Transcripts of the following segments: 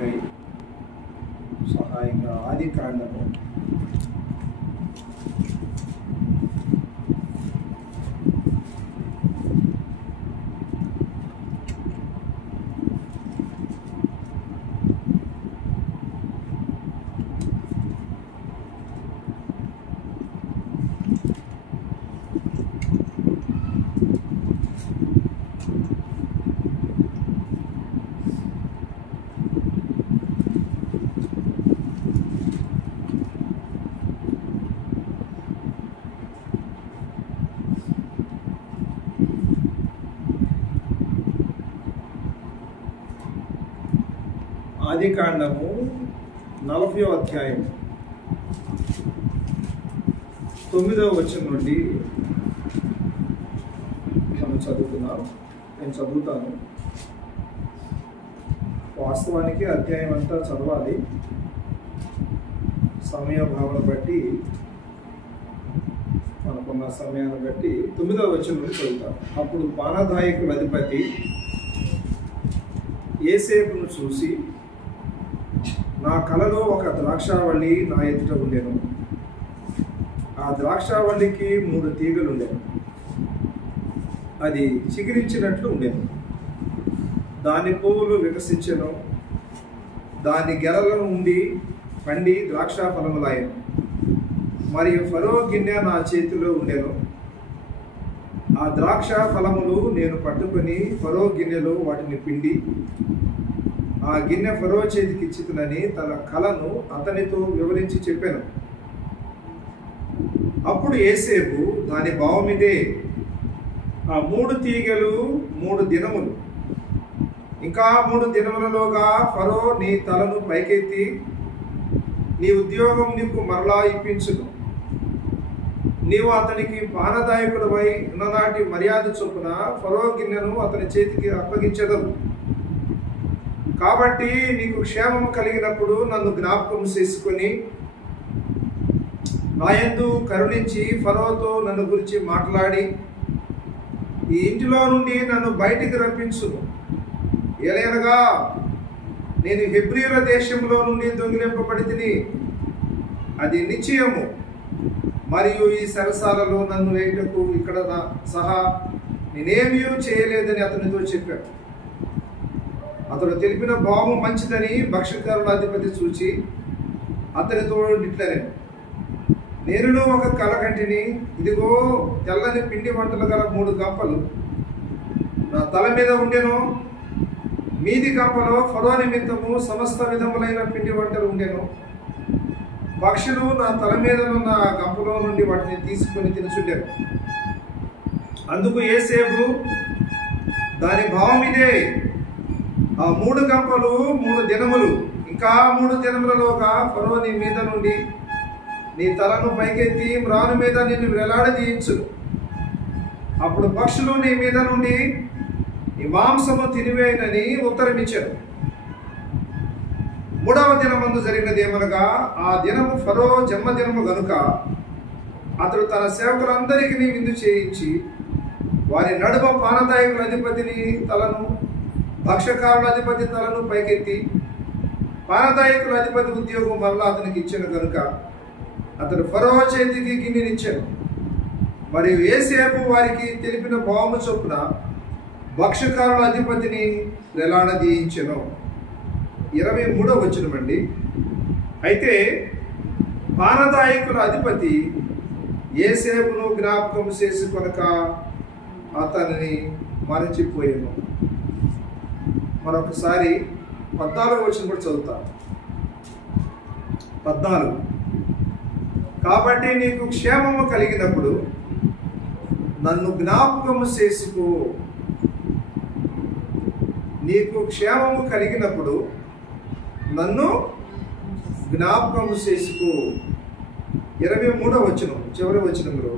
కొరకై సహాయంగా ఆదికాండము 40వ అధ్యాయం 9వ వచనం నుండి మనం చదువుతున్నాం. నేను చదువుతాను. వాస్తవానికి అధ్యాయం అంతా చదవాలి, సమయభావన బట్టి మనకున్న సమయాన్ని బట్టి 9వ వచనం నుండి చదువుతాం. అప్పుడు పానదాయకుల అధిపతి యోసేపును చూసి, నా కలలో ఒక ద్రాక్షావళి నా ఎదుట ఉండెను. ఆ ద్రాక్షావళికి 3 తీగలు ఉండెను. అది చిగురించినట్లు ఉండెను. దాని పువ్వులు వికసించెను. దాని గెలల నుండి పండి ద్రాక్ష ఫలములాయెను. మరియు ఫరో గిన్నె నా చేతిలో ఉండెను. ఆ ద్రాక్ష ఫలములు నేను పట్టుకొని ఫరో గిన్నెలో వాటిని పిండి ఆ గిన్నె ఫరో చేతికి ఇచ్చితునని తన కలను అతనితో వివరించి చెప్పాను. అప్పుడు యోసేపు, దాని భావమిదే, ఆ 3 తీగలు 3 దినములు, ఇంకా 3 దినములలోగా ఫరో నీ తలను పైకెత్తి నీ ఉద్యోగం నీకు మరలా ఇప్పించును. నీవు అతనికి పానదాయకుడవై ఉన్ననాటి మర్యాద చొప్పున ఫరో గిన్నెను అతని చేతికి అప్పగించెదవు. కాబట్టి నీకు క్షేమం కలిగినప్పుడు నన్ను జ్ఞాపకం చేసుకొని నా యందు కరుణించి ఫరోతో నన్ను గురించి మాట్లాడి ఈ ఇంటిలో నుండి నన్ను బయటికి రప్పించును. ఎలయనగా నేను హెబ్రీయుల దేశంలో నుండి దొంగిలింపబడి తిని, అది నిశ్చయము. మరియు ఈ సరసాలలో నన్ను వేయటకు ఇక్కడ సహా నేనేమీ చేయలేదని అతనితో చెప్పాను. అతడు తెలిపిన భావం మంచిదని భక్ష్యకారుల అధిపతి చూచి అతనితో ఇట్లనే, నేను ఒక కల కంటిని. ఇదిగో తెల్లని పిండి వంటలు గల 3 గంపలు నా తల మీద ఉండెను. మీది గంపలో ఫరో నిమిత్తము సమస్త విధములైన పిండి వంటలు ఉండెను. పక్షులు నా తల మీద ఉన్న గంపలో నుండి వాటిని తీసుకొని తినుచుండెను. అందుకు యోసేపు, దాని భావం ఇదే, ఆ 3 గంపలు 3 దినములు, ఇంకా 3 దినములలోగా ఫరో నీ మీద నుండి నీ తలను పైకెత్తి మ్రాను మీద నిన్ను వేలాడదీయించును. అప్పుడు పక్షులు నీ మీద నుండి నీ మాంసము తినివేయనని ఉత్తరమిచ్చారు. 3వ దినమందు జరిగినదేమనగా, ఆ దినము ఫరో జన్మదినము గనుక అతడు తన సేవకులందరికీ విందు చేయించి వారి నడుమ పానదాయకుల అధిపతిని తలను భక్ష్యకారుల అధిపతి తలను పైకెత్తి పానదాయకుల అధిపతి ఉద్యోగం వల్ల అతనికి ఇచ్చాను కనుక అతడు ఫరో చేతికి గిన్నెనిచ్చాను. మరియు యోసేపు వారికి తెలిపిన భావము చొప్పున భక్ష్యకారుల అధిపతిని వేలాడదీయించెను. 23వ వచనమండి. అయితే పానదాయకుల అధిపతి యోసేపును జ్ఞాపకం చేసుకొనక అతనిని మరచిపోయాను. మరొకసారి 14వ వచనం కూడా చదువుతాను. 14. కాబట్టి నీకు క్షేమము కలిగినప్పుడు నన్ను జ్ఞాపకము చేసుకో. నీకు క్షేమము కలిగినప్పుడు నన్ను జ్ఞాపకము చేసుకో. 23వ వచనం, చివరి వచనంలో,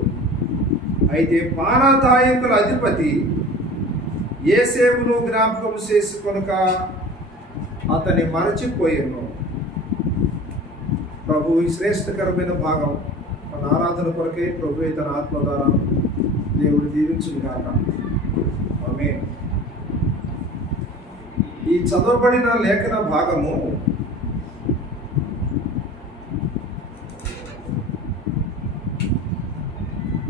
అయితే పానదాయకుల అధిపతి యోసేపును జ్ఞాపకం చేసుకొనక అతన్ని మరచిపోయాను. ప్రభు ఈ శ్రేష్టకరమైన భాగం మన ఆరాధన కొరకే ప్రభు తన ఆత్మ ద్వారా దేవుడు దీవించును గాక. ఆమేన్. ఈ ఈ చదవబడిన లేఖన భాగము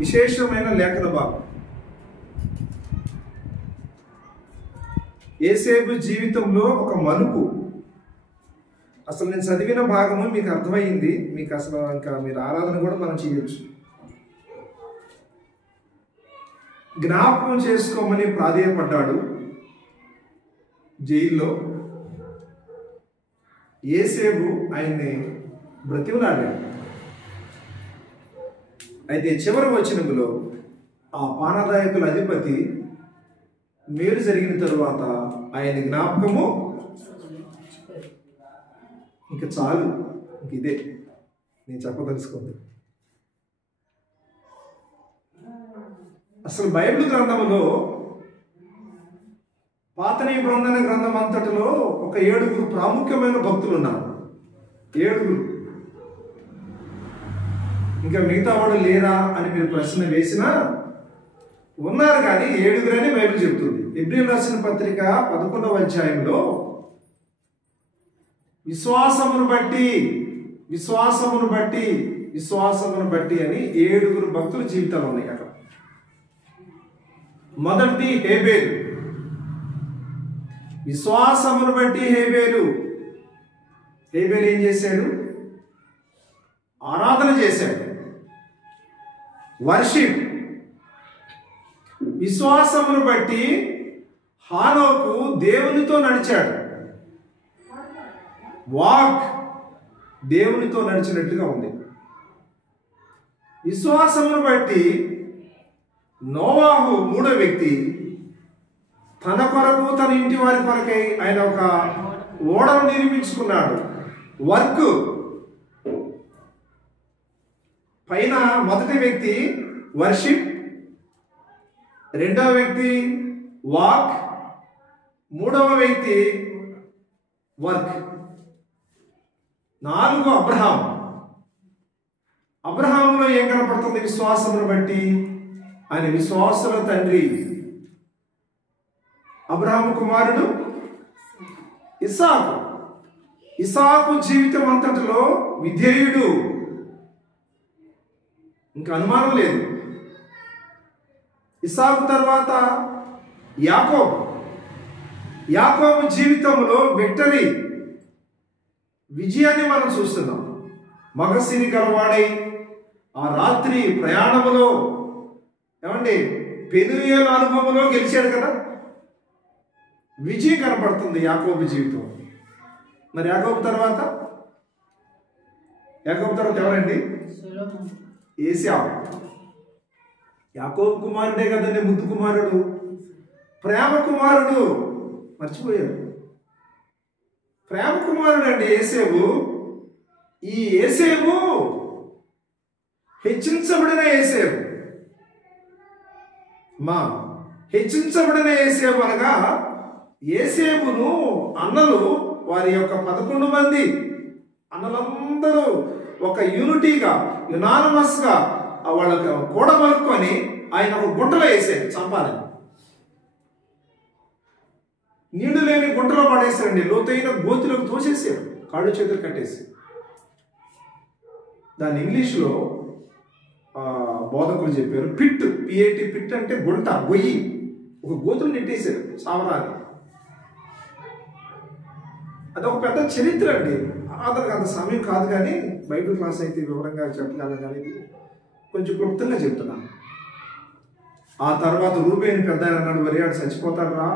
విశేషమైన లేఖన భాగం. యోసేపు జీవితంలో ఒక మలుపు. అసలు నేను చదివిన భాగము మీకు అర్థమైంది. మీకు అసలు ఇంకా మీరు ఆరాధన కూడా మనం చేయొచ్చు. జ్ఞాపకం చేసుకోమని ప్రాధేయపడ్డాడు జైల్లో. యోసేపు ఆయన్ని బ్రతిమలాడాడు. అయితే చివరి వచనంలో ఆ పానదాయకుల అధిపతి మేలు జరిగిన తరువాత ఆయన జ్ఞాపకము ఇంకా చాలు, ఇంక ఇదే నేను చెప్పదలుచుకుంది. అసలు బైబిల్ గ్రంథంలో పాత నిబంధన గ్రంథం అంతటిలో ఒక 7 ప్రాముఖ్యమైన భక్తులు ఉన్నారు. 7. ఇంకా మిగతా వాడు లేరా అని మీరు ప్రశ్న వేసినా ఉన్నారు, కానీ 7 అని బైబిల్ చెప్తుంది. హెబ్రీయులకు రాసిన పత్రిక 11వ అధ్యాయంలో విశ్వాసమును బట్టి అని 7 భక్తుల జీవితాలు ఉన్నాయి అక్కడ. మొదటిది హేబేలు. విశ్వాసమును బట్టి హేబేలు ఏం చేశాడు? ఆరాధన చేశాడు, వర్షిప్. విశ్వాసమును బట్టి హానోకు దేవునితో నడిచాడు, వాక్ దేవునితో నడిచినట్లుగా ఉంది. విశ్వాసమును బట్టి నోవాహు 3వ వ్యక్తి తన కొరకు తన ఇంటి వారి కొరకై ఆయన ఒక ఓడను నిర్మించుకున్నాడు, వర్క్. పైన మొదటి వ్యక్తి వర్షిప్, 2వ వ్యక్తి వాక్, 3వ వ్యక్తి వర్క్. 4 అబ్రహాం. అబ్రహాములో ఏం కనపడుతుంది? విశ్వాసమును బట్టి ఆయన విశ్వాసుల తండ్రి. అబ్రహాము కుమారుడు ఇస్సాకు. ఇస్సాకు జీవితం అంతటిలో విధేయుడు, ఇంకా అనుమానం లేదు. ఇస్సాకు తర్వాత యాకోబు జీవితంలో విక్టరీ, విజయాన్ని మనం చూస్తున్నాం. మగసిరి గలవాడై ఆ రాత్రి ప్రయాణములో పెనుయేలు అనుభవంలో గెలిచాడు కదా, విజయం కనపడుతుంది యాకోబు జీవితం. మరి యాకోబు తర్వాత ఎవరండి? ఏశావు. యాకోబు కుమారుడే కదండి ముద్దు కుమారుడు, ప్రేమ కుమారుడు. మర్చిపోయారు, ప్రేమ కుమారుడు అండి ఏసేవు. ఈ ఏసేవు హెచ్చించబడిన ఏసేవు. హెచ్చించబడిన ఏసేవు అనగా ఏసేవును అన్నలు వారి యొక్క 11 మంది అన్నలందరూ ఒక యూనిటీగా యునానిమస్గా వాళ్ళకి కూడబలుకొని ఆయన ఒక గుంటలో వేసారు చంపాలని. నీళ్లు లేని గుంటలో పడేసారండి, లోతైన గోతులకు తోసేసారు, కాళ్ళు చేతులు కట్టేసి. దాన్ని ఇంగ్లీష్లో బోధకులు చెప్పారు పిట్, పిఏటి. పిట్ అంటే గుంట, గొయ్యి. ఒక గోతులు నెట్టేశారు సావరాన్ని. అదొక పెద్ద చరిత్ర అండి. అతనికి అంత సమయం కాదు, కానీ బైబిల్ క్లాస్ అయితే వివరంగా చెప్పగలను, కానీ కొంచెం క్లుప్తంగా చెప్తున్నాను. ఆ తర్వాత రూబేని పెద్ద ఆయన అన్నాడు, వరి ఆడు చచ్చిపోతాడు రా,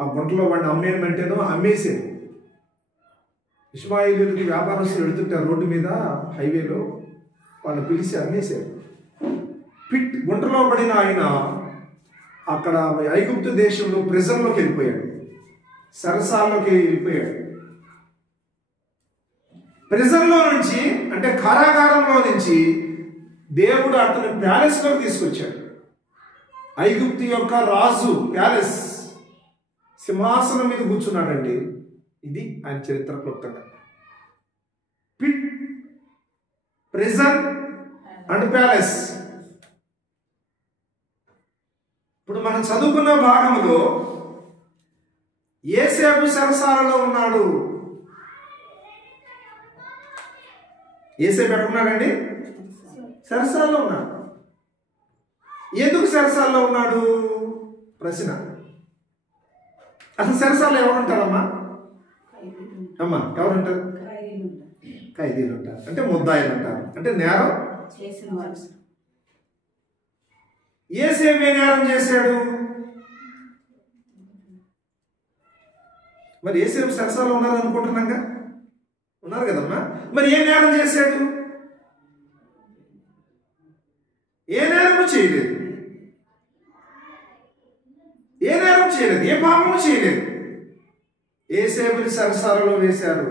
ఆ గుంటలో వాడిని అమ్మేయమంటేనో అమ్మేసారు. ఇష్మాయిలీలకి వ్యాపారస్తులు వెళుతుంటారు రోడ్డు మీద, హైవేలో, వాళ్ళని పిలిచి అమ్మేశారు. పిట్, గుంటలో పడిన ఆయన అక్కడ ఐగుప్తు దేశంలో ప్రిజన్లోకి వెళ్ళిపోయాడు, సరసాల్లోకి వెళ్ళిపోయాడు. ప్రిజన్లో నుంచి, అంటే కారాగారంలో నుంచి దేవుడు అతని ప్యాలెస్లోకి తీసుకొచ్చాడు. ఐగుప్తు యొక్క రాజు ప్యాలెస్, సింహాసనం మీద కూర్చున్నాడండి. ఇది ఆయన చరిత్ర క్లుప్తంగా. Pit, prison and palace. ఇప్పుడు మనం చదువుకున్న భాగంలో యేసేపు చెరసాలలో ఉన్నాడు. యేసేపు ఎక్కడున్నాడండి? చెరసాలలో ఉన్నాడు. ఎందుకు చెరసాలలో ఉన్నాడు? ప్రశ్న. అసలు చెరసాలలో ఎవరు ఉంటారమ్మా? అమ్మా ఎవరుంటారు? ఖైదీలు ఉంటారు. అంటే ముద్దాయిలు ఉంటారు. అంటే నేరం చేసిన వారు. యేసేపు ఏ నేరం చేశాడు? మరి యేసేపు చెరసాలలో ఉన్నారు అనుకుంటున్నాగా, ఉన్నారు కదమ్మా. మరి ఏ నేరం చేశాడు? ఏ నేరము చేయలేదు. ఏ నేరం చేయలేదు, ఏ పాపము చేయలేదు. యేసేపుని చెరసాలలో వేశారు.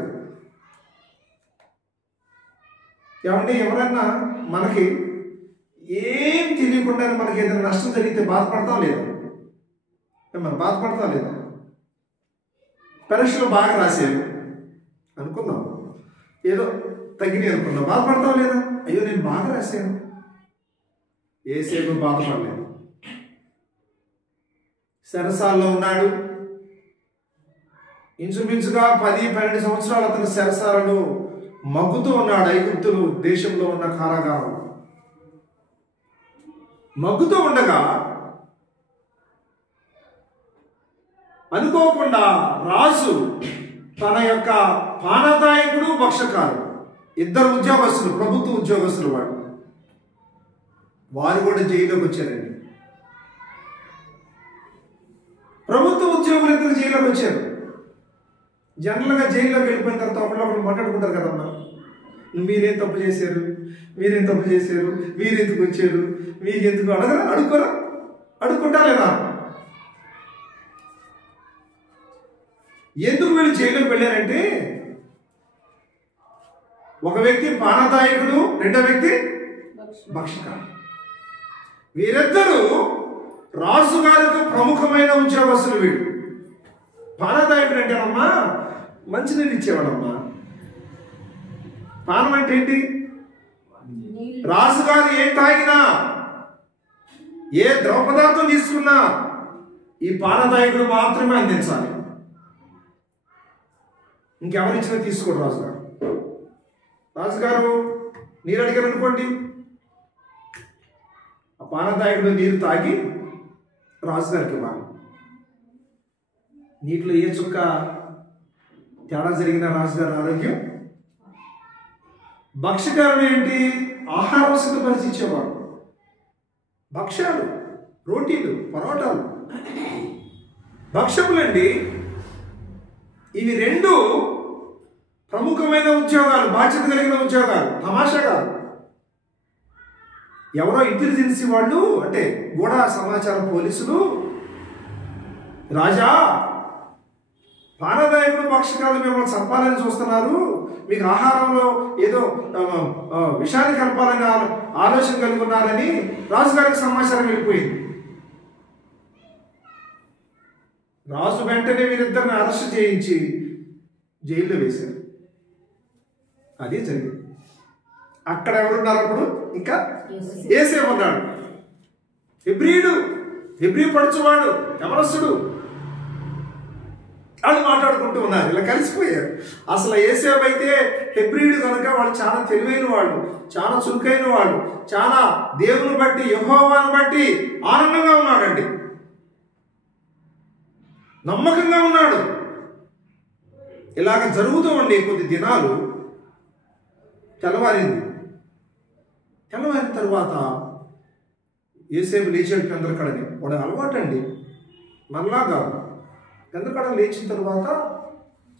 ఏమంటే ఎవరన్నా మనకి ఏం తెలియకుండా మనకి ఏదైనా నష్టం జరిగితే బాధపడతాం లేదా? మనం బాధపడతాం లేదా? పరీక్షలు బాగా రాశాను అనుకుందాం, ఏదో తగ్గినాయి అనుకుందాం, బాధపడతాం లేదా? అయ్యో నేను బాగా రాశాను. యేసేపు బాధపడలేదు. చెరసాల్లో ఉన్నాడు. ఇంచుమించుగా 10-12 సంవత్సరాలు అతను చెరసాలలో మగ్గుతూ ఉన్నాడు. ఐగుప్తులు దేశంలో ఉన్న కారాగారం మగ్గుతూ ఉండగా అనుకోకుండా రాజు తన యొక్క పానదాయకుడు, భక్షకారు, ఇద్దరు ఉద్యోగస్తులు, ప్రభుత్వ ఉద్యోగస్తులు, వారు కూడా జైల్లోకి వచ్చారండి. ప్రభుత్వ ఉద్యోగులు ఇద్దరు జైల్లోకి వచ్చారు. జనరల్గా జైల్లోకి వెళ్ళిపోయిన తర్వాత ఒకళ్ళు మాట్లాడుకుంటారు కదమ్మా, మీరేం తప్పు చేశారు, మీరేం తప్పు చేశారు, మీరెందుకు వచ్చారు, మీకెందుకు అడగరా, అడుక్కోరా, అడుక్కుంటా లేదా? ఎందుకు వీళ్ళు జైల్లోకి వెళ్ళారంటే, ఒక వ్యక్తి పానదాయకుడు, రెండో వ్యక్తి భక్షకారు. వీరిద్దరూ రాజుగారికి ప్రముఖమైన ఉద్యోగస్తులు. వీడు పానదాయకుడు అంటేనమ్మా మంచినీళ్ళు ఇచ్చేవాడమ్మా. పానం అంటే ఏంటి? రాజుగారు ఏం తాగినా, ఏ ద్రవ పదార్థం తీసుకున్నా ఈ పానదాయకుడు మాత్రమే అందించాలి. ఇంకెవరిచ్చినా తీసుకోడు రాజుగారు. రాజుగారు నీరు అడిగారు అనుకోండి, ఆ పానదాయకుడు నీరు తాగి రాజుగారికి ఇవ్వాలి. నీటిలో ఏ చుక్క తేడా జరిగిన రాజుగారి ఆరోగ్యం. భక్షకారుడు ఏంటి? ఆహారం సిద్ధపరిచి ఇచ్చేవాడు. భక్ష్యాలు, రోటీలు, పరోటాలు, భక్షములండి. ఇవి రెండు ప్రముఖమైన ఉద్యోగాలు, బాధ్యత కలిగిన ఉద్యోగాలు. తమాషా కాదు. ఎవరో ఇంటెలిజెన్సీ వాళ్ళు, అంటే గూఢ సమాచారం పోలీసులు, రాజా పానదాయకుడు, భక్షకాలు మిమ్మల్ని చంపాలని చూస్తున్నారు, మీకు ఆహారంలో ఏదో విషాన్ని కలపాలని ఆలోచన కలిగి ఉన్నారని రాజుగారికి సమాచారం వెళ్ళిపోయింది. రాజు వెంటనే వీరిద్దరిని అరెస్ట్ చేయించి జైల్లో వేశారు. అదే జరిగింది. అక్కడ ఎవరున్నారు అప్పుడు? ఇంకా యేసేపు ఉన్నాడు. హెబ్రీ పడుచువాడు, యవనస్తుడు. వాళ్ళు మాట్లాడుకుంటూ ఉన్నారు, ఇలా కలిసిపోయారు. అసలు యేసేపు అయితే హెబ్రీయుడు కనుక వాళ్ళు చాలా తెలివైన వాళ్ళు, చాలా చురుకైన వాళ్ళు, చాలా దేవుని బట్టి, యెహోవాను బట్టి ఆనందంగా ఉన్నాడండి, నమ్మకంగా ఉన్నాడు. ఇలాగ జరుగుతూ ఉండే కొద్ది దినాలు తెల్లవారింది. తెల్లవారిన తర్వాత యేసేపు లేచాడు పెందలకడని. వాడు అలవాటు అండి, మనలాగా. పెందలకడ లేచిన తర్వాత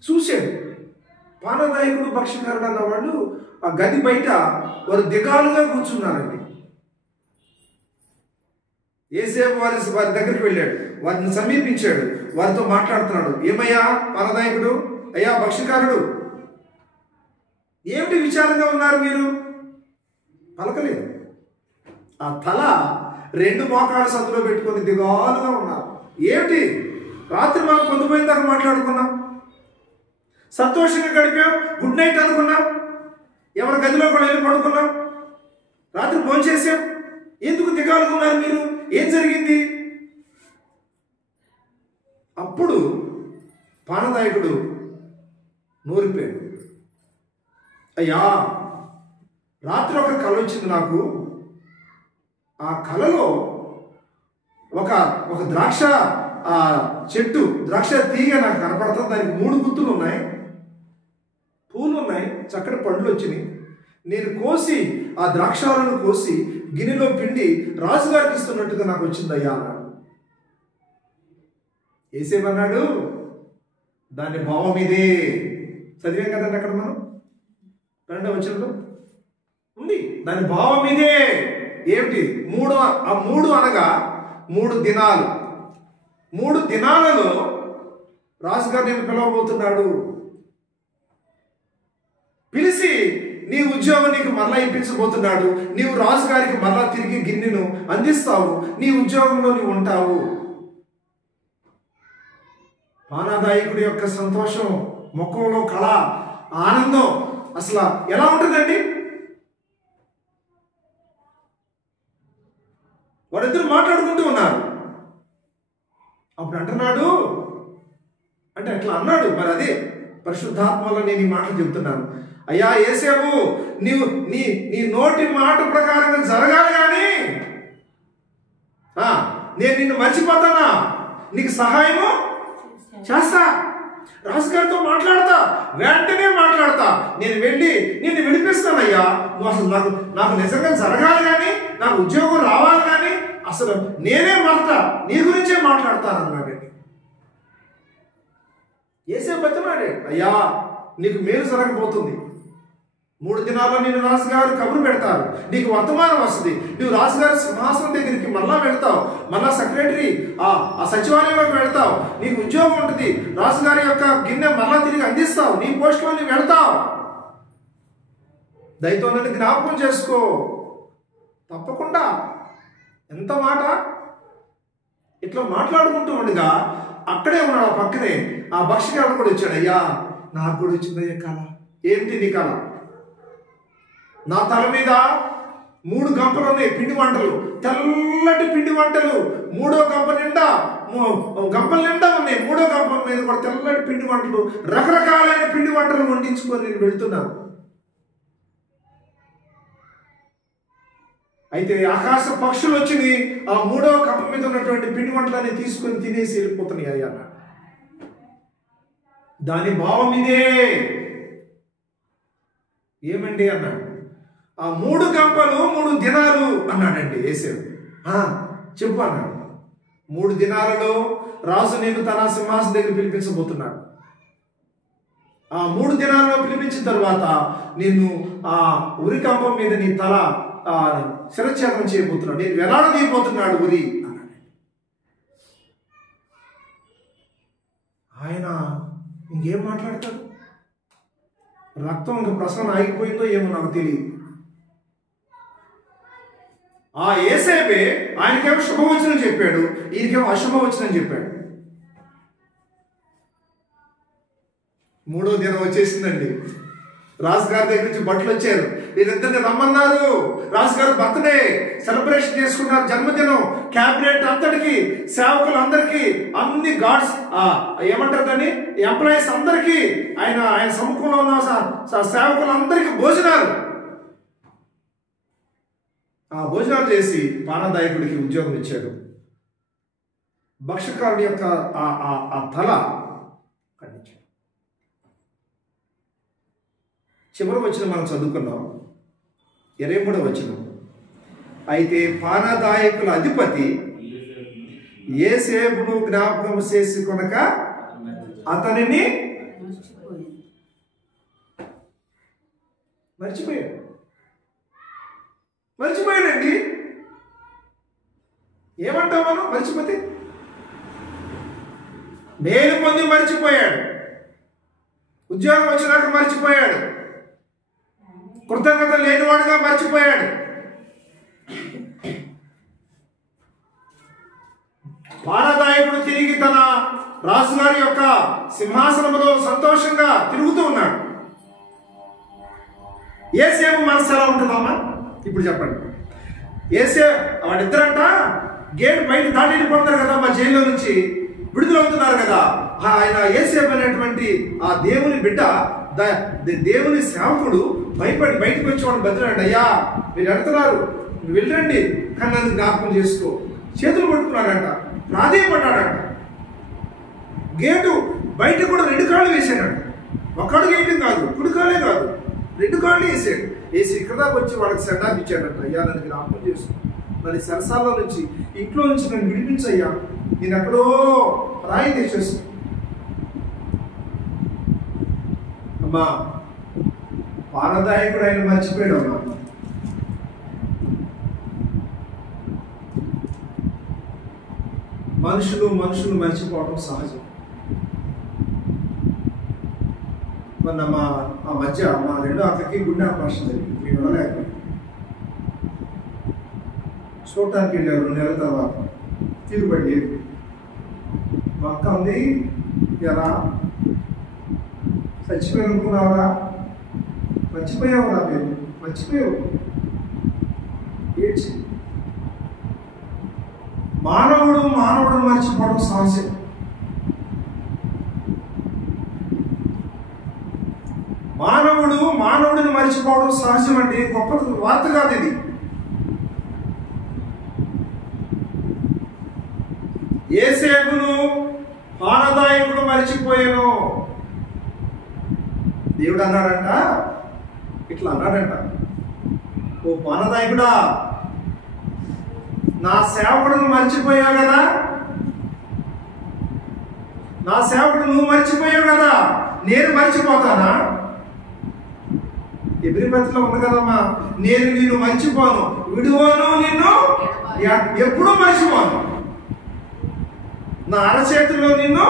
చూశాడు, పానదాయకుడు, భక్షకారుడు అన్న వాళ్ళు ఆ గది బయట వారు దిగాలుగా కూర్చున్నారండి. యేసేపు వారి దగ్గరికి వెళ్ళాడు, వారిని సమీపించాడు, వారితో మాట్లాడుతున్నాడు. ఏమయ్యా పానదాయకుడు, అయ్యా భక్షకారుడు, ఏమిటి విచారంగా ఉన్నారు మీరు? పలకలేదు. ఆ తల 2 మోకాళ్ళ సందులో పెట్టుకొని దిగాలుగా ఉన్నారు. ఏమిటి? రాత్రి మాకు పొందిపోయిన దాకా మాట్లాడుకున్నాం, సంతోషంగా గడిపాం, గుడ్ నైట్ అనుకున్నాం, ఎవరి గదిలో కూడా వెళ్ళి పడుకున్నాం, రాత్రి భోంచేసాం, ఎందుకు దిగాలుగా ఉన్నారు మీరు? ఏం జరిగింది? అప్పుడు పానదాయకుడు నూరిపోయాడు. అయ్యా, రాత్రి ఒక కల వచ్చింది నాకు. ఆ కలలో ఒక ద్రాక్ష చెట్టు, ద్రాక్ష తీగ నాకు కనపడుతుంది. దానికి 3 గుత్తులు ఉన్నాయి, పూలు ఉన్నాయి, చక్కటి పండ్లు వచ్చినాయి. నేను కోసి ఆ ద్రాక్షాలను కోసి గిన్నెలో పిండి రాజుగారికి ఇస్తున్నట్టుగా నాకు వచ్చింది అయ్యా అన్నాడు. ఏసేమన్నాడు, దాని భావం ఇదే. చదివాం కదండి అక్కడ మనం 2వ వచనంలో ఉంది. దాని భావం ఇదే. ఏమిటి? 3 అనగా 3 దినాలు. 3 దినాలలో రాజుగారు నేను పిలవబోతున్నాడు. పిలిచి నీ ఉద్యోగం నీకు మరలా ఇప్పించబోతున్నాడు. నీవు రాజుగారికి మరలా తిరిగి గిన్నెను అందిస్తావు. నీ ఉద్యోగంలో నీవు ఉంటావు. పానదాయకుడి యొక్క సంతోషం, ముఖంలో కళ, ఆనందం అసలు ఎలా ఉంటుందండి? వారిద్దరు మాట్లాడుకుంటూ ఉన్నారు. అప్పుడు అంటున్నాడు, అంటే అట్లా అన్నాడు. మరి అదే పరిశుద్ధాత్మలో నేను ఈ మాటలు చెబుతున్నాను. అయ్యా యేసేపు, నీవు నీ నోటి మాట ప్రకారంగా జరగాలి, కానీ నేను నిన్ను మర్చిపోతానా? నీకు సహాయము చేస్తా, రాజుగారితో మాట్లాడతా, వెంటనే మాట్లాడతా. నేను వెళ్ళి నిన్ను విడిపిస్తానయ్యా. నువ్వు అసలు నాకు నిజంగా జరగాలి, కానీ నాకు ఉద్యోగం రావాలి, కానీ అసలు నేనే నీ గురించే మాట్లాడతాను అన్నాడు. యేసేపు బతిమాడే, అయ్యా నీకు మేలు జరగబోతుంది. 3 దినాల్లో నేను రాజుగారు కబురు పెడతారు, నీకు వర్తమానం వస్తుంది. నువ్వు రాజుగారి సింహాసనం దగ్గరికి మళ్ళా వెళ్తావు, మళ్ళా సెక్రటరీ ఆ సచివాలయంలోకి వెళ్తావు, నీకు ఉద్యోగం ఉంటుంది, రాజుగారి యొక్క గిన్నె మళ్ళా తిరిగి అందిస్తావు, నీ పోస్టులో నువ్వు వెళ్తావు. దయతో నన్ను జ్ఞాపకం చేసుకో. తప్పకుండా. ఎంత మాట! ఇట్లా మాట్లాడుకుంటూ ఉండగా అక్కడే ఉన్నాడు, ఆ పక్కనే ఆ భక్షగాడు కూడా వచ్చాడు. అయ్యా నాకు కూడా వచ్చిందయ్యా కళ. ఏంటి నీ కళ? నా తల మీద 3 గంపలు ఉన్నాయి, పిండి వంటలు, తెల్లటి పిండి వంటలు. 3వ గంప నిండా గంపల నిండా ఉన్నాయి, 3వ గంప మీద కూడా తెల్లటి పిండి వంటలు, రకరకాలైన పిండి వంటలు వండించుకొని నేను వెళ్తున్నాను. అయితే ఆకాశ పక్షులు వచ్చింది, ఆ 3వ కప్ప మీద ఉన్నటువంటి పిండి వంటలన్నీ తీసుకొని తినేసి వెళ్ళిపోతున్నాయి అయ్యా. దాని భావం ఇదే. ఏమండి అన్నాడు. ఆ 3 గంపలు 3 దినాలు అన్నాడండి యేసేపు. చెప్పు అన్నాడు. 3 దినాలలో రాజు నేను తన సింహాసనం దగ్గర పిలిపించబోతున్నాడు. ఆ 3 దినాలలో పిలిపించిన తర్వాత నిన్ను ఆ ఉరి కంపం మీద నీ తల శిరఛేదనం చేయబోతున్నాడు, నేను వేలాడదీయబోతున్నాడు ఉరి అన్నాడు. ఆయన ఇంకేం మాట్లాడతాడు? రక్తం ఇంకా ప్రసరణ ఆగిపోయిందో ఏమో నాకు తెలియదు. ఆ యేసేపే ఆయనకేమో శుభవచనం చెప్పాడు, ఈయనకేమో అశుభవచనం చెప్పాడు. 3వ దినం వచ్చేసిందండి. రాజుగారి దగ్గర నుంచి బట్టలు వచ్చారు, వీరిద్దరిని రమ్మన్నారు. రాజుగారు బర్త్డే సెలబ్రేషన్ చేసుకున్నారు, జన్మదినం. క్యాబినెట్ అంతటికి, సేవకులందరికీ, అన్ని గాడ్స్ ఏమంటారు దాన్ని, ఎంప్లాయీస్ అందరికీ, ఆయన సముఖంలో ఉన్న సేవకులందరికీ భోజనాలు. ఆ భోజనాలు చేసి పానదాయకుడికి ఉద్యోగం ఇచ్చాడు. భక్షకారుడి యొక్క ఆ తల ఖండించాడు. చివరి వచనం మనం చదువుకున్నాం, 23వ వచనం. అయితే పానదాయకుల అధిపతి యేసేపును జ్ఞాపకం చేసి కొనక అతనిని మర్చిపోయాడండి. ఏమంటాం మనం? మర్చిపోతే మేలు పొంది మర్చిపోయాడు, ఉద్యోగం వచ్చినాక మర్చిపోయాడు, కృతజ్ఞత లేనివాడుగా మర్చిపోయాడు. పానదాయకుడు తిరిగి తన రాజుగారి యొక్క సింహాసనంలో సంతోషంగా తిరుగుతూ ఉన్నాడు. యేసేపు మనసు ఎలా ఉంటుందమ్మా? ఇప్పుడు చెప్పండి. వాడిద్దరంట గేట్ బయట దాటి వెళ్ళిపోతారు కదా మా జైల్లో నుంచి. విడుదలవుతున్నారు కదా. ఆయన యేసేపు అనేటువంటి ఆ దేవుని బిడ్డ, దేవుని సేవకుడు భయపడి బయటకు వచ్చి వాడు బతిలాడు, అయ్యా మీరు ఎడుతున్నారు, వెళ్ళండి, కానీ నన్ను జ్ఞాపకం చేసుకో. చేతులు పట్టుకున్నాడంట, ప్రాధేయపడ్డాడంట. గేటు బయట కూడా 2 కాళ్ళు వేసాడంట. ఒక అడుగు వేయటం కాదు, కుడికాలే కాదు, 2 కాళ్ళు వేసాడు. వేసి ఇక్కడ వచ్చి వాడికి సెండాఫ్ ఇచ్చాడంట. అయ్యా నన్ను జ్ఞాపకం చేసుకో, మరి సరసాల్లో నుంచి, ఇంట్లో నుంచి నన్ను విడిపించయ్యా, నేను ఎక్కడో రాయి తెచ్చేసి. అమ్మా పానదాయకుడు ఆయన మర్చిపోయాడు. అమ్మా మనుషులు మర్చిపోవడం సహజం. మొన్న ఆ మధ్య మా 2వ అక్కకి గుండె ఆపరేషన్ జరిగింది. మేము వెళ్ళలేకపోయాం. చూడటానికి వెళ్ళారు 2 నెలల తర్వాత, తీరుబడి లేదు. మా అక్క ఉంది, ఎలా చచ్చిపోయి అనుకున్నావా, మర్చిపోయావురా, మీరు మర్చిపోయావు. ఏడ్చి మానవుడు మర్చిపోవడం సహజం. మానవుడిని మర్చిపోవడం సహజం అండి. గొప్ప వార్త కాదు ఇది. యేసేపును పానదాయకుడు మర్చిపోయాను. దేవుడు అన్నాడంట, ఇట్లా అన్నాడంట, ఓ పానదాయకుడా, నా సేవకుడును మర్చిపోయావు కదా, నా సేవకుడు నువ్వు మర్చిపోయావు కదా, నేను మర్చిపోతానా? ఎబ్రిపతిలో ఉంది కదమ్మా, నేను నిన్ను మర్చిపోను, విడువను, నిన్ను ఎప్పుడూ మర్చిపోను, నా అరచేతుల్లో నిన్ను,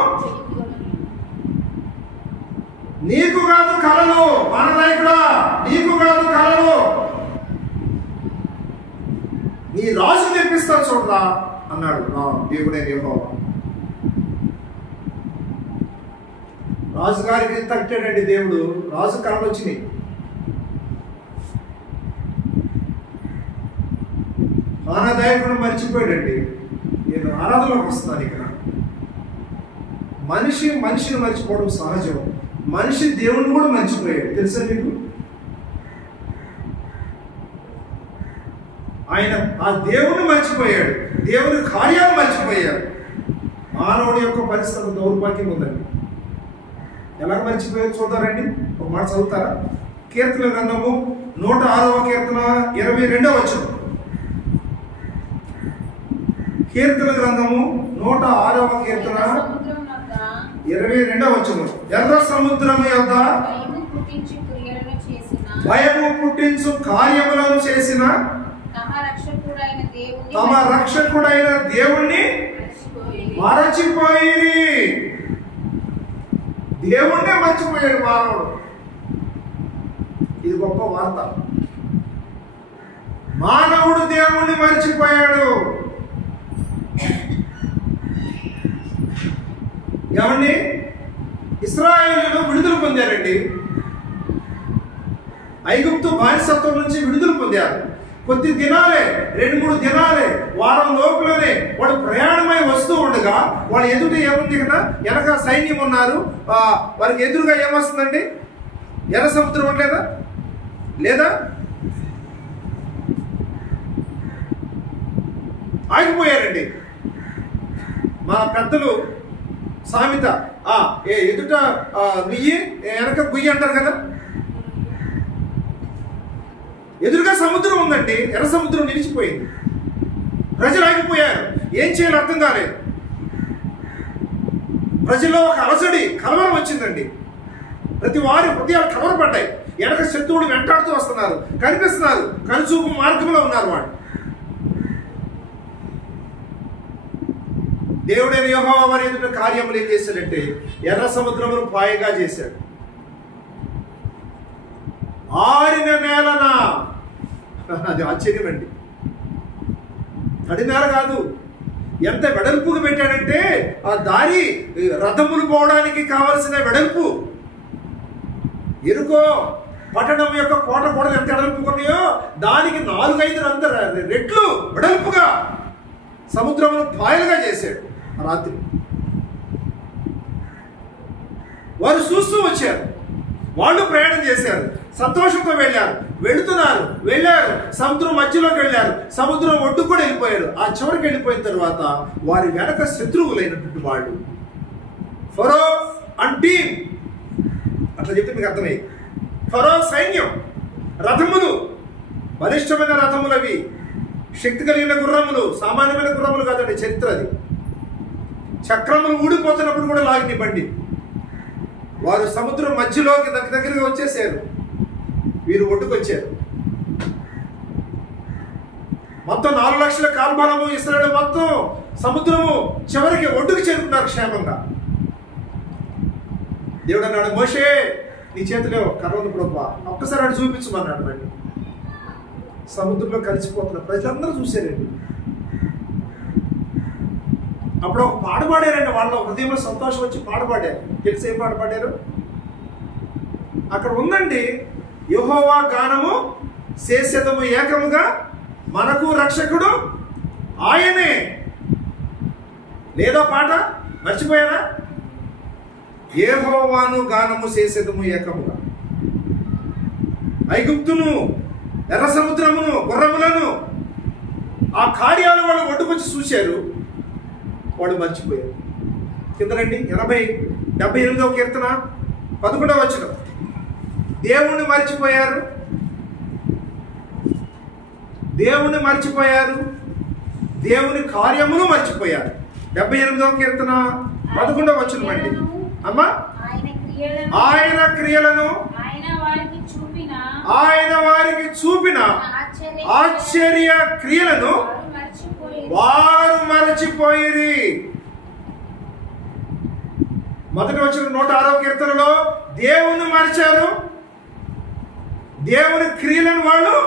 నీకు కాదు కలలు, పానదాయకుడా, నీకు కాదు కలలు, నీ రాజు తెప్పిస్తాను చూడరా అన్నాడు దేవుడే యెహోవా. రాజుగారికి తట్టాడండి దేవుడు. రాజు కళలు వచ్చినాయి. పానదాయకుడు మర్చిపోయాడండి. నేను ఆరాధనలోకి వస్తున్నాను. ఇక్కడ మనిషిని మర్చిపోవడం సహజం. మనిషి దేవుని కూడా మర్చిపోయాడు. తెలుసా మీకు? ఆయన ఆ దేవుని మర్చిపోయాడు, దేవుని కార్యాలు మర్చిపోయాడు. మానవుడి యొక్క పరిస్థితి దౌర్భాగ్యం ఉందండి. ఎలా మర్చిపోయారు చూద్దారండి. ఒక మాట చదువుతారా? కీర్తన గ్రంథము 106వ కీర్తన 22వ వచనం. కీర్తన గ్రంథము 106వ కీర్తన 22వ వచనం. ఎర్ర సముద్రం యొద్ద భయము పుట్టించు కార్యములను చేసిన తమ రక్షకుడైన దేవుణ్ణి మరచిపోయి. దేవుణ్ణే మర్చిపోయాడు మానవుడు. ఇది గొప్ప వార్త. మానవుడు దేవుణ్ణి మర్చిపోయాడు. ఏమండి? ఇశ్రాయేలీయులు విడుదల పొందారండి. ఐగుప్తు బానిసత్వం నుంచి విడుదల పొందారు. కొద్ది దినాలే, 2-3 దినాలే, వారం లోపులోనే వాడు ప్రయాణమై వస్తూ ఉండగా వాళ్ళ ఎదుట ఏముంది కదా, వెనక సైన్యం ఉన్నారు. వారికి ఎదురుగా ఏమొస్తుందండి? ఎర్ర సముద్రం ఉండలేదా? లేదా? ఆగిపోయారండి. మా పెద్దలు సామెత, ఎదుట నుయ్యి వెనక గుయ్యి అంటారు కదా. ఎదురుగా సముద్రం ఉందండి. ఎర్ర సముద్రం నిలిచిపోయింది. ప్రజలు ఆగిపోయారు. ఏం చేయాలో అర్థం కాలేదు. ప్రజల్లో ఒక అలసడి, కలవరం వచ్చిందండి. ప్రతి వారి హృదయాలు కలవరపడ్డాయి. వెనక శత్రువులు వెంటాడుతూ వస్తున్నారు, కనిపిస్తున్నారు, కనుచూపు మార్గంలో ఉన్నారు వాడు. దేవుడైన యెహోవా వారి ఎదుట కార్యములు ఏం చేశాడంటే ఎర్ర సముద్రమును పాయగా చేశాడు. ఆరిన నేలన, అది ఆశ్చర్యం అండి. తడి నేల కాదు, ఎంత వెడల్పుగా పెట్టాడంటే ఆ దారి రథములు పోవడానికి కావలసిన వెడల్పు. ఎరుకో పట్టణం యొక్క కోట కూడా ఎంత వెడల్పుకున్నాయో దానికి 4-5 రెట్లు వెడల్పుగా సముద్రమును పాయలుగా చేశాడు రాత్రి. వారు చూస్తూ వచ్చారు, వాళ్ళు ప్రయాణం చేశారు, సంతోషంతో వెళ్ళారు, వెళ్ళారు, సముద్రం మధ్యలోకి వెళ్ళారు, సముద్రం ఒడ్డుకు కూడా వెళ్ళిపోయారు. ఆ చివరికి వెళ్ళిపోయిన తర్వాత వారి వెనక శత్రువులైనటువంటి వాళ్ళు ఫరో అండ్ టీమ్, అట్లా చెప్తే మీకు అర్థమయ్యి, ఫరో సైన్యం, రథములు, బలిష్టమైన రథములు, అవి శక్తి కలిగిన గుర్రములు, సామాన్యమైన గుర్రములు కాదండి, చరిత్ర అది. చక్రములు ఊడిపోతున్నప్పుడు కూడా లాగిన బండి. వారు సముద్రం మధ్యలోకి దగ్గరగా వచ్చేసారు, వీరు ఒడ్డుకొచ్చారు. మొత్తం 4 లక్షల కాల్బలము ఇశ్రాయేలు మొత్తం సముద్రము చివరికి ఒడ్డుకు చేరుకున్నారు క్షేమంగా. దేవుడు అన్నాడు, మోషే నీ చేతిలో కర్ర ఉంది ప్రభువా, ఒక్కసారి అటు చూపించమన్నాడు. రండి, సముద్రంలో కలిసిపోతున్న ప్రజలందరూ చూశారండి. అప్పుడు ఒక పాట పాడారండి, వాళ్ళ హృదయంలో సంతోషం వచ్చి పాట పాడారు. తెలిసి ఏం పాట పాడారు? అక్కడ ఉందండి, యెహోవా గానము చేసేదము ఏకముగా, మనకు రక్షకుడు ఆయనే. లేదో పాట మర్చిపోయారా? యెహోవాను గానము చేసేదము ఏకముగా. ఐగుప్తును, ఎర్ర సముద్రమును, గుర్రములను, ఆ కార్యాలు వాళ్ళు ఒడ్డుకొచ్చి చూశారు, వాడు మర్చిపోయారు. కింద రండి, 78వ కీర్తన 11వ వచనం. దేవుణ్ణి మర్చిపోయారు, దేవుని మర్చిపోయారు, దేవుని కార్యమును మర్చిపోయారు. 78వ కీర్తన 11వ వచనం అండి. అమ్మా, ఆయన క్రియలను ఆయన వారికి చూపిన ఆశ్చర్య క్రియలను వారు మరచిపోయిరి. మొదటి వచ్చిన 106వ కీర్తనలో దేవుని మరిచారు, దేవుని క్రియలను వాళ్ళు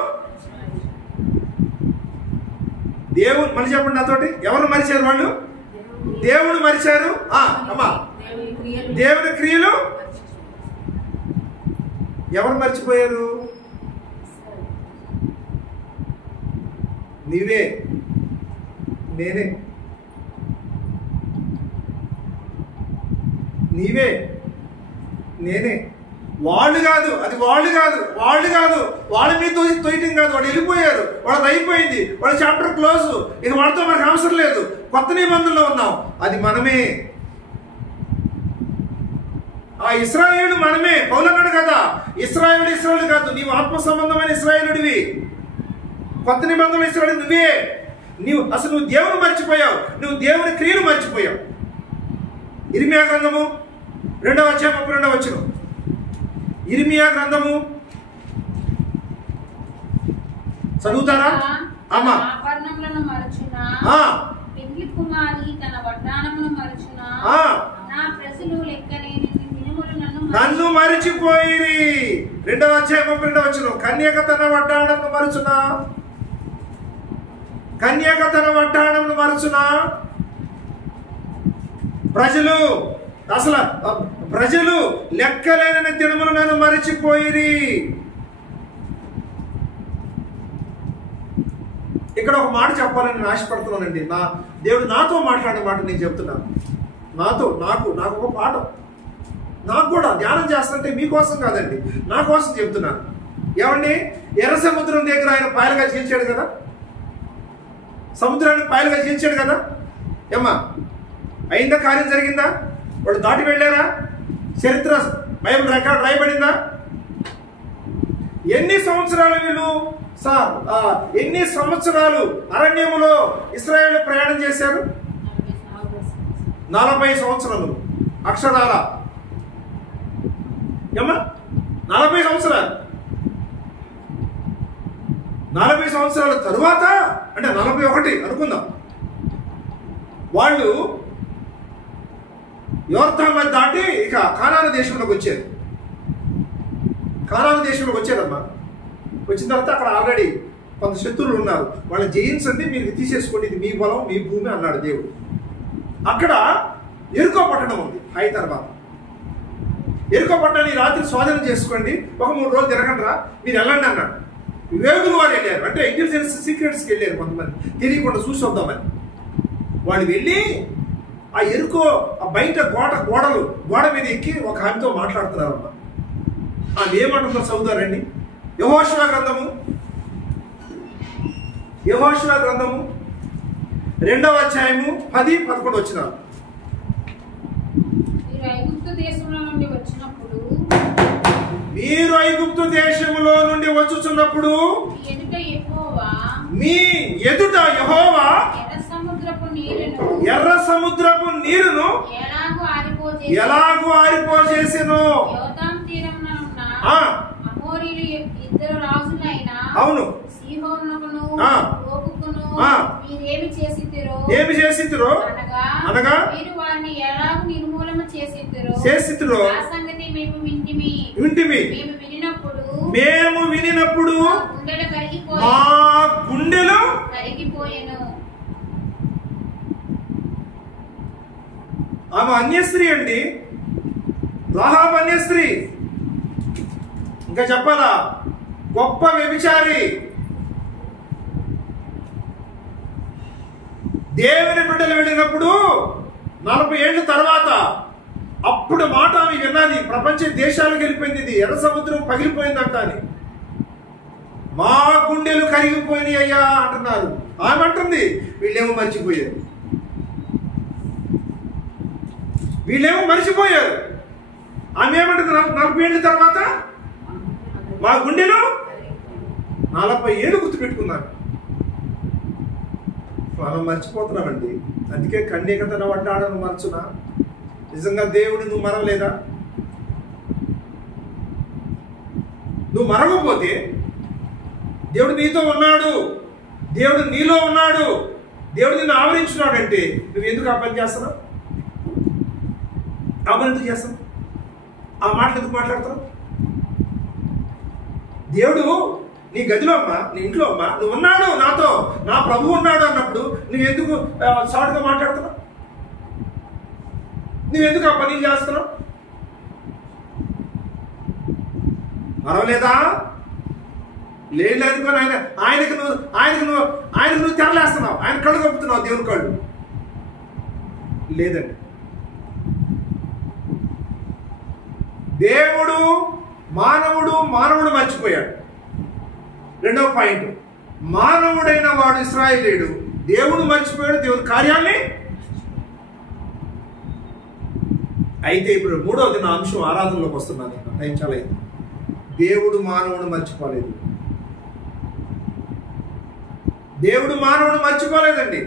దేవుని మళ్ళీ చెప్పండి నాతోటి, ఎవరు మరిచారు? వాళ్ళు దేవుని మరిచారు. అమ్మా, దేవుని క్రియలు ఎవరు మర్చిపోయారు? నీవే, నేనే, నీవే, నేనే. వాళ్ళు కాదు, అది వాళ్ళు కాదు, వాళ్ళ మీద తొయ్యటం కాదు. వాళ్ళు వెళ్ళిపోయారు, వాళ్ళది అయిపోయింది, వాళ్ళ చాప్టర్ క్లోజ్. ఇది వాళ్ళతో మనకు అవసరం లేదు, కొత్త నిబంధనలో ఉన్నాం. అది మనమే, ఆ ఇశ్రాయేలు మనమే. పౌలు అన్నాడు కదా, ఇశ్రాయేలు కాదు, నీవు ఆత్మ సంబంధమైన ఇశ్రాయేలుడివి. కొత్త నిబంధనలు ఇశ్రాయేలు నువ్వే. నువ్వు దేవుని మర్చిపోయావు, నువ్వు దేవుని క్రియను మర్చిపోయావు. ఇర్మియా గ్రంథము 2వ అధ్యాయం 32వ వచనం. ఇర్మియా గ్రంథము చదువుతారా? అమ్మా, నన్ను మరిచిపోయిరి. 2వ అధ్యాయం 32వ వచనం. కన్యక తన వడ్డాణమును మరచునా, కన్యక తన వడ్డాణమును మరచునా. ప్రజలు లెక్కలేని దినములు నన్ను మరిచిపోయిరి. ఇక్కడ ఒక మాట చెప్పాలని నేను ఆశపడుతున్నానండి. దేవుడు నాతో మాట్లాడే మాట నేను చెప్తున్నాను. నాకు ఒక పాఠం, నాకు కూడా ధ్యానం చేస్తుంటే మీకోసం కాదండి, నా కోసం చెప్తున్నాను. ఏమండి, ఎర్ర సముద్రం దగ్గర ఆయన పాయలుగా చీల్చాడు కదా, సముద్రాన్ని పాయలుగా చీల్చాడు కదా. ఏమ్మా, అయిందా? కార్యం జరిగిందా? వాళ్ళు దాటి వెళ్ళారా? చరిత్ర బైబిల్ రికార్డు రాయబడిందా? ఎన్ని సంవత్సరాలు అరణ్యములో ఇశ్రాయేలు ప్రయాణం చేశారు? 40 సంవత్సరములు అక్షరాల. ఏమ్మా, 40 సంవత్సరాలు. 40 సంవత్సరాల తరువాత, అంటే 41 అనుకుందాం, వాళ్ళు యోర్దాను దాటి ఇక కానాను దేశంలోకి వచ్చారు. వచ్చారమ్మా. వచ్చిన తర్వాత అక్కడ ఆల్రెడీ కొంత శత్రువులు ఉన్నారు, వాళ్ళని జయించండి, మీరు తీసేసుకోండి, ఇది మీ పొలం, మీ భూమి అన్నాడు దేవుడు. అక్కడ ఎరుకో పట్టణం ఉంది. అయి తర్వాత ఎరుకో పట్టణాన్ని రాత్రి స్వాధీనం చేసుకోండి, ఒక 3 రోజులు తిరగండి రా, మీరు వెళ్ళండి అన్నాడు. వివేకులు వారు వెళ్ళారు, అంటే ఇంటెలిజెన్స్ సీక్రెట్స్కి వెళ్ళారు కొంతమంది, తెలియకుండా చూసి వద్దామని. వాళ్ళు వెళ్ళి ఆ ఎరుకో ఆ బయట గోడ మీద ఎక్కి ఒక ఆమెతో మాట్లాడుతున్నారమ్మా. ఆమె ఏమంటుందో చదువుతారండి. యెహోషువ గ్రంథము 2వ అధ్యాయము 10-11 వచనాలు. మీరు ఐగుప్తు దేశంలో నుండి వచ్చుచున్నప్పుడు మీ ఎదుట యెహోవా ఎర్ర సముద్రపు నీరును ఎలాగూ ఆరిపోజేసెను. అవును, ఏమి చేసిద్రో అనగా చేసిద్రో వింటిమి. మేము వినినప్పుడు మా గుండెలు ఆమె అన్యస్త్రీ అండి, రాహాబు అన్యస్త్రీ. ఇంకా చెప్పాలా, గొప్ప వ్యభిచారి. దేవుని బిడ్డలు వెళ్ళినప్పుడు 40 ఏళ్ళ తర్వాత అప్పుడు మాట ఆమె విన్నది. ప్రపంచ దేశాలకు వెళ్ళిపోయింది. ఇది ఎర్ర సముద్రం పగిలిపోయిందంట అని. మా గుండెలు కరిగిపోయినాయి అయ్యా అంటున్నారు. ఆమె అంటుంది వీళ్ళేమో మర్చిపోయారు. ఆమె ఏమంటుంది 40 ఏళ్ళ తర్వాత మా గుండెలు 40 ఏళ్ళు గుర్తుపెట్టుకున్నాను. మనం మర్చిపోతున్నామండి. అందుకే కన్యకతన వడ్డాడను మరచునా. నిజంగా దేవుడు నువ్వు మరవలేదా? నువ్వు మరవకపోతే దేవుడు నీతో ఉన్నాడు, దేవుడు నీలో ఉన్నాడు, దేవుడు నిన్ను ఆవరించున్నాడంటే నువ్వు ఎందుకు ఆ పని చేస్తున్నావు? ఆ పని ఎందుకు చేస్తావు? ఆ మాటలు ఎందుకు మాట్లాడుతున్నావు? దేవుడు నీ గదిలో అమ్మా, నీ ఇంట్లో అమ్మా, నువ్వు ఉన్నాడు నాతో, నా ప్రభు ఉన్నాడు అన్నప్పుడు నువ్వెందుకు షార్ట్గా మాట్లాడుతున్నావు? నువ్వెందుకు ఆ పని చేస్తున్నావు? మరవలేదా? లేదు అనుకోని ఆయనకు నువ్వు తెరలేస్తున్నావు. ఆయన కళ్ళు కప్పుతున్నావు, దేవుని కళ్ళు. లేదండి, దేవుడు మానవుడు మర్చిపోయాడు. 2వ పాయింట్, మానవుడైన వాడు ఇశ్రాయేలీయుడు దేవుడు మర్చిపోయాడు, దేవుని కార్యాన్ని. అయితే ఇప్పుడు 3వది నా అంశం, ఆరాధనలోకి వస్తున్నాను. టైం చాలా అయింది. దేవుడు మానవుడు మర్చిపోలేదు. దేవుడు మానవుడు మర్చిపోలేదండి.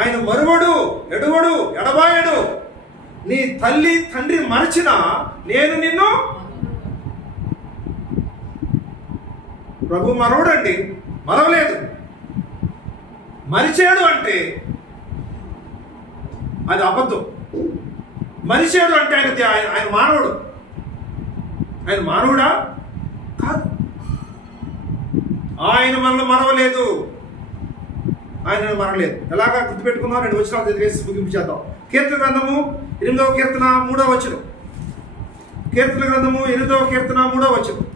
ఆయన మరువడు, ఎడవడు, ఎడబాయడు. నీ తల్లి తండ్రి మరచినా నేను నిన్ను. ప్రభు మరవడండి, మరవలేదు. మరిచాడు అంటే అది అబద్ధం. మరిచాడు అంటే ఆయన మానవుడు. ఆయన మానవుడా? కాదు. ఆయన మనల్ని మరవలేదు. ఆయన మరవలేదు. ఎలాగా గుర్తుపెట్టుకున్నాం? 2 వచనాలు చదివేసి ముగింపు చేద్దాం. కీర్తన గ్రంథము 8వ కీర్తన 3వ వచనం. కీర్తన గ్రంథము 8వ కీర్తన 3వ వచనం.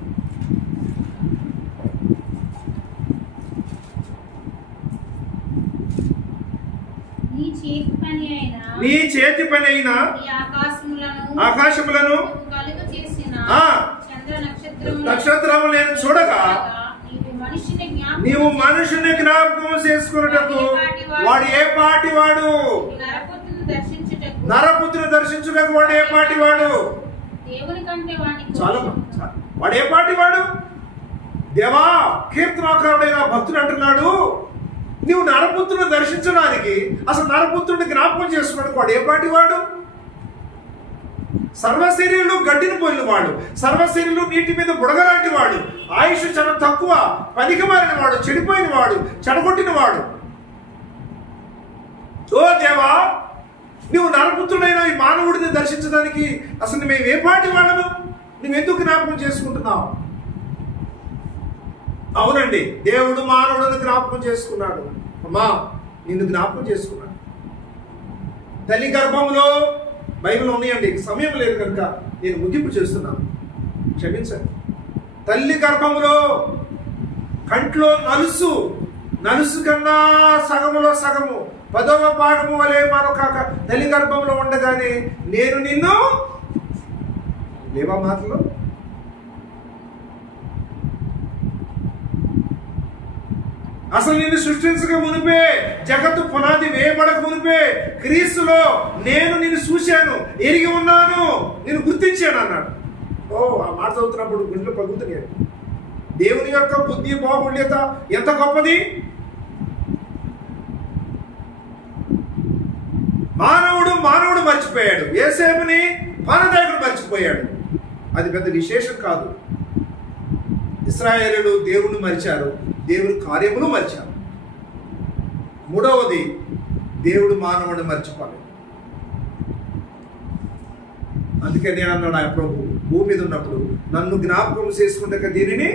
నీ చేతి పని అయిన ఆకాశములను నక్షత్రము నేను చూడగా నీవు మనుషుని జ్ఞాపకం చేసుకున్నటకు వాడు ఏ పాటి వాడు? నరపుత్రుని దర్శించుటకు వాడు ఏ పాటి వాడు? చాలా వాడు ఏ పాటి వాడు? దేవా, కీర్తనాకారుడైన భక్తుడు అంటున్నాడు, నువ్వు నరపుత్రుని దర్శించడానికి, అసలు నరపుత్రుడిని జ్ఞాపకం చేసుకోవడానికి వాడు ఏ పాటి వాడు? సర్వశరీరులు గడ్డిని పోయిన వాడు, సర్వశరీరులు నీటి మీద బుడగలాంటి వాడు, ఆయుష్ చాలా తక్కువ, పనికి మారిన వాడు, చెడిపోయిన వాడు, చెడగొట్టిన వాడు. ఓ దేవా, నువ్వు నరపుత్రుడైన ఈ మానవుడిని దర్శించడానికి అసలు మేము ఏ పాటి వాళ్ళము? నువ్వెందుకు జ్ఞాపకం చేసుకుంటున్నావు? అవునండి, దేవుడు మానవుడిని జ్ఞాపకం చేసుకున్నాడు. అమ్మా, నిన్ను జ్ఞాపకం చేసుకున్నాడు. తల్లి గర్భంలో బైబిల్ ఉన్నాయండి, సమయం లేదు కనుక నేను ముగింపు చేస్తున్నాను, క్షమించండి. తల్లి గర్భంలో కంట్లో నలుసు కన్నా సగములో సగము 10వ భాగము వలె మరొక తల్లి గర్భంలో ఉండగానే నేను నిన్ను లేవా మాటలు. అసలు నిన్ను సృష్టించక మునిపే, జగత్తు పునాది వేయబడక మునిపే క్రీస్తులో నేను నిన్ను చూశాను, ఎరిగి ఉన్నాను, నేను గుర్తించాను అన్నాడు. ఆ మాట చదువుతున్నప్పుడు గుండెలు పగులుతున్నాయి. దేవుని యొక్క బుద్ధి బాహుళ్యత ఎంత గొప్పది. మానవుడు మర్చిపోయాడు, యేసేపుని పానదాయకుడు మర్చిపోయాడు. అది పెద్ద విశేషం కాదు. ఇశ్రాయేలులు దేవుణ్ణి మరిచారు, దేవుని కార్యములు మరిచారు. మూడవది, దేవుడు మానవుడిని మర్చిపోలేదు. అందుకే నేను అన్నాడు ఆయన ప్రభు భూమి మీద ఉన్నప్పుడు, నన్ను జ్ఞాపకం చేసుకుంటే దీనిని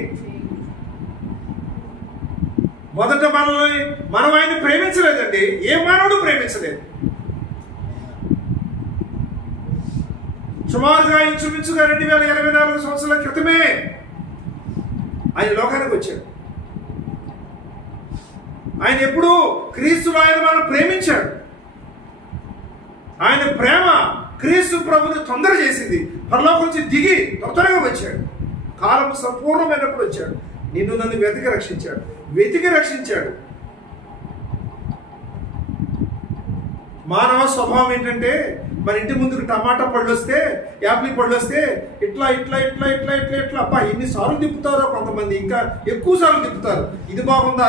మొదట మనం ఆయన ప్రేమించలేదండి. ఏ మానవుడు ప్రేమించలేదు. సుమారుగా ఇంచుమించుగా 2024 సంవత్సరాల క్రితమే ఆయన లోకానికి వచ్చాడు. ఆయన ఎప్పుడు క్రీస్తులో ఆయన మనం ప్రేమించాడు. ఆయన ప్రేమ క్రీస్తు ప్రభుని తొందర చేసింది. పరలోకం నుంచి దిగి త్వరగా వచ్చాడు. కాలం సంపూర్ణమైనప్పుడు వచ్చాడు. నిన్ను నన్ను వెతికి రక్షించాడు. మానవ స్వభావం ఏంటంటే, మన ఇంటి ముందుకు టమాటా పళ్ళు వస్తే, యాపిల్ పళ్ళు వస్తే ఇట్లా అబ్బా ఎన్నిసార్లు తిప్పుతారో కొంతమంది, ఇంకా ఎక్కువ సార్లు తిప్పుతారు. ఇది బాగుందా,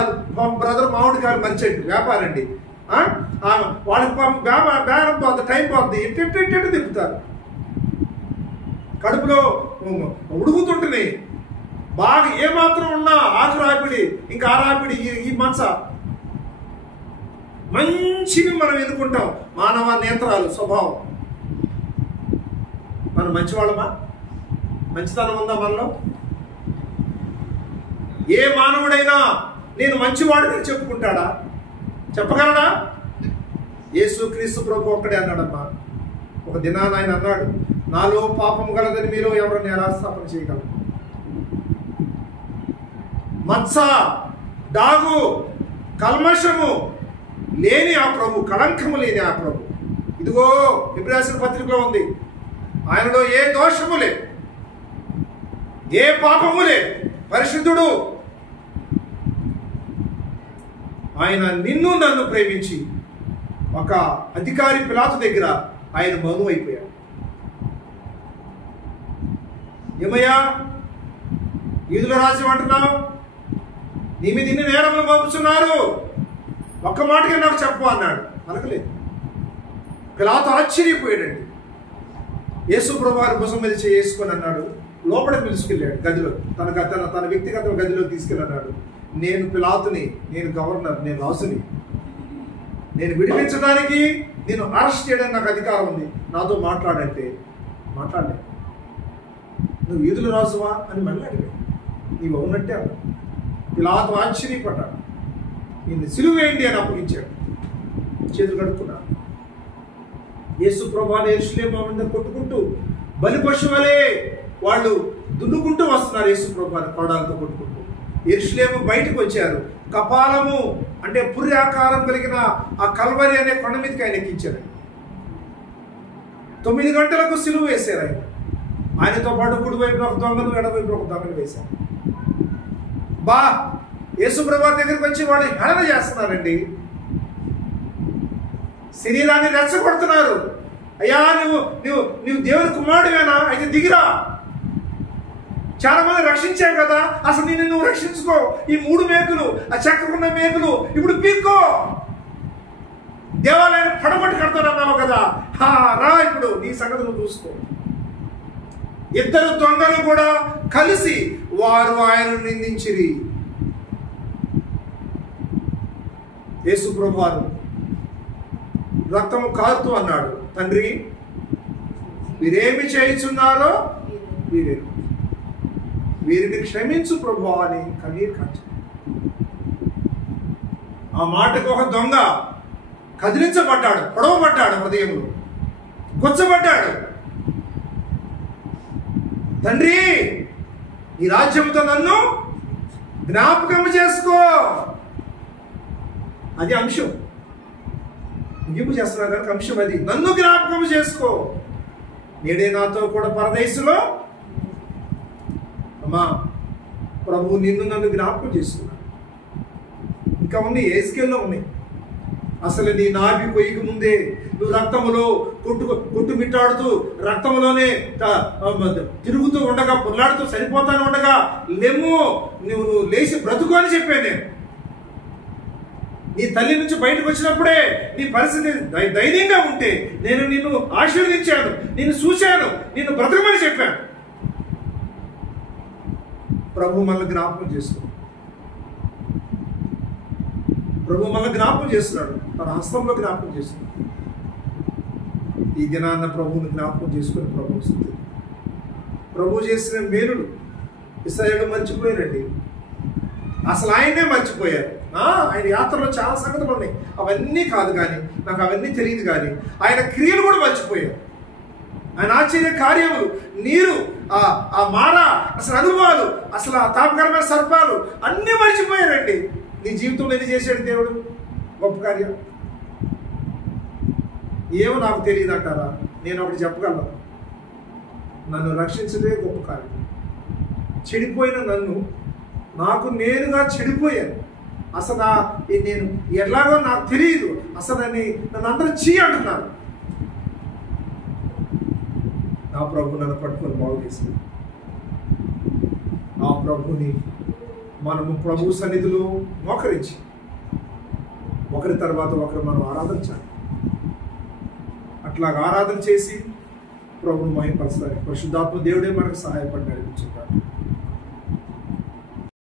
బ్రదర్ మామిడికాయలు మంచి వ్యాపారండి, వాళ్ళకి బేరం పోతుంది, టైం పోతుంది, ఎట్టు తిప్పుతారు. కడుపులో ఉడుకుతుంటున్నాయి. బాగా ఏమాత్రం ఉన్నా ఆకు రాపిడి, ఇంకా ఆ రాపిడి, ఈ మంచ మంచివి మనం ఎన్నుకుంటాం. మానవ నేత్రాలు స్వభావం. మనం మంచివాళ్ళమా? మంచితనం ఉందా మనలో? ఏ మానవుడైనా నేను మంచివాడిని చెప్పుకుంటాడా? చెప్పగలడా? యేసుక్రీస్తు ప్రభు ఒక్కడే అన్నాడమ్మా. ఒక దినాన ఆయన అన్నాడు, నాలో పాపం గలదని మీలో ఎవరిని ఎలా స్థాపన చేయగలరు? మత్స, డాగు, కల్మషము లేని ఆ ప్రభు, కళంకము లేని ఆ ప్రభు. ఇదిగో ఇబ్రాహిం పత్రికలో ఉంది, ఆయనలో ఏ దోషము లేదు, ఏ పాపము లేదు, పరిశుద్ధుడు. ఆయన నిన్ను నన్ను ప్రేమించి ఒక అధికారి పిలాతు దగ్గర ఆయన మౌనం అయిపోయాడు. ఏమయ్యా యూదుల రాజ్యం అంటున్నావు, నీ మీద ఇన్ని నేరములు మోపుతున్నారు, ఒక్క మాటగా నాకు చెప్పు అన్నాడు. పలకలేదు. పిలాతు ఆశ్చర్యపోయాడండి. యేసు ప్రభువారి భుజం మీద చేసుకొని అన్నాడు, లోపలికి పిలుచుకెళ్ళాడు గదిలో, తన వ్యక్తిగత గదిలో తీసుకెళ్ళన్నాడు, నేను పిలాతుని, నేను గవర్నర్, నేను రాజుని, నేను విడిపించడానికి, నేను అరెస్ట్ చేయడానికి నాకు అధికారం ఉంది, నాతో మాట్లాడంటే మాట్లాడలేదు. నువ్వు యూదుల రాజువా అని మళ్ళీ అడిగాడు. నీవు అవునట్టే అన్నాడు. పిలాతు ఆశ్చర్యపడ్డాడు. నిన్ను సిలువేయండి అని అప్పగించాడు. చేతులు కడుక్కున్నాడు. యేసు ప్రభువుని యెరూషలేము మీద కొట్టుకుంటూ బలి పశువులే వాళ్ళు దున్నుకుంటూ వస్తున్నారు. యేసు ప్రభువుని కొడాలతో కొట్టుకుంటూ యెరూషలేము బయటకు వచ్చారు. కపాలము అంటే పుర్రి ఆకారం కలిగిన ఆ కల్వరి అనే కొండ మీదకి ఆయన ఎక్కించారు. 9 గంటలకు సిలువ వేశారు. ఆయనతో పాటు కుడి వైపు ఒక దొంగను, ఎడవైపు ఒక దొంగను వేశారు. యేసు ప్రభువు దగ్గరికి వచ్చి వాళ్ళు హేళన చేస్తున్నారండి. శరీరాన్ని రెచ్చగొడుతున్నారు. అయ్యా నువ్వు దేవుని కుమారుడివేనా? అయితే దిగిరా, చాలా మంది రక్షించావు కదా, అసలు నువ్వు రక్షించుకో. ఈ 3 మేకులు, ఆ చెక్కకున్న మేకులు ఇప్పుడు పీక్కో. దేవాలయాన్ని పడగొట్టి కడతానన్నావు కదా, రా ఇప్పుడు నీ సంగతి నువ్వు చూసుకో. 2 దొంగలు కూడా కలిసి వారు ఆయనను నిందించిరి. యేసు ప్రభువారు రక్తము కారుతూ అన్నాడు, తండ్రి వీరేమి చేయుచున్నారో వీరిని క్షమించు ప్రభువా అని కన్నీరు కార్చాడు. ఆ మాటకు ఒక దొంగ కదిలించబడ్డాడు, పొడవబడ్డాడు, హృదయంలో గుచ్చబడ్డాడు. తండ్రి ఈ రాజ్యంతో నన్ను జ్ఞాపకం చేసుకో. అది అంశం. ముగింపు చేస్తున్నారు కనుక అంశం అది, నన్ను జ్ఞాపకం చేసుకో, నేడే నాతో కూడా పరదేశంలో. అమ్మా, ప్రభు నిన్ను నన్ను జ్ఞాపకం చేసుకున్నాడు. ఇంకా ఉన్నాయి, ఏస్కేల్లో ఉన్నాయి. అసలు నీ నాభి పొయ్యికి ముందే నువ్వు రక్తములో కొట్టుమిట్టాడుతూ రక్తంలోనే తిరుగుతూ ఉండగా, పొర్లాడుతూ చనిపోతాను ఉండగా, లెమ్ము, నువ్వు లేచి బ్రతుకు అని చెప్పాను నేను. నీ తల్లి నుంచి బయటకు వచ్చినప్పుడే నీ పరిస్థితి ధైర్యంగా ఉంటే నేను నిన్ను ఆశీర్వదించాను, నిన్ను చూశాను, నిన్ను బ్రతకమని చెప్పాను. ప్రభు మనల్ని జ్ఞాపకం చేసుకో, ప్రభు మనల్ని జ్ఞాపకం చేస్తున్నాడు, తన హస్తంలో జ్ఞాపకం చేస్తున్నాడు. ఈ దినాన్న ప్రభువుని జ్ఞాపకం చేసుకుని ప్రభు చేసిన మేలుడు ఇశ్రాయేలు మర్చిపోయారండి. అసలు ఆయనే మర్చిపోయారు. ఆయన యాత్రలో చాలా సంగతులు ఉన్నాయి, అవన్నీ కాదు కానీ, నాకు అవన్నీ తెలియదు కానీ ఆయన క్రియలు కూడా మర్చిపోయారు. ఆయన ఆశ్చర్య కార్యములు, నీరు, ఆ మార, అసలు అనుభవాలు, అసలు ఆ తాపకరమైన సర్పాలు అన్నీ మర్చిపోయారండి. నీ జీవితంలో ఎన్ని చేశాడు దేవుడు గొప్ప కార్యం? ఏమో నాకు తెలియదు అంటారా? నేను ఒకటి చెప్పగలను, నన్ను రక్షించదే గొప్ప కార్యం. చెడిపోయిన నన్ను, నాకు నేనుగా చెడిపోయాను. అసలు నేను ఎలాగో నాకు తెలియదు, అసలు నన్ను అందరూ చీ అంటున్నారు. నా ప్రభు నన్ను పట్టుకొని బాగు చేసింది. ఆ ప్రభుని మనము ప్రభు సన్నిధిలో మోకరించి ఒకరి తర్వాత ఒకరు మనం ఆరాధించాలి. అట్లాగా ఆరాధన చేసి ప్రభుని మహిమపరచాలి. పరిశుద్ధాత్మ దేవుడే మనకు సహాయపడి నడిపించుకుంటాడు.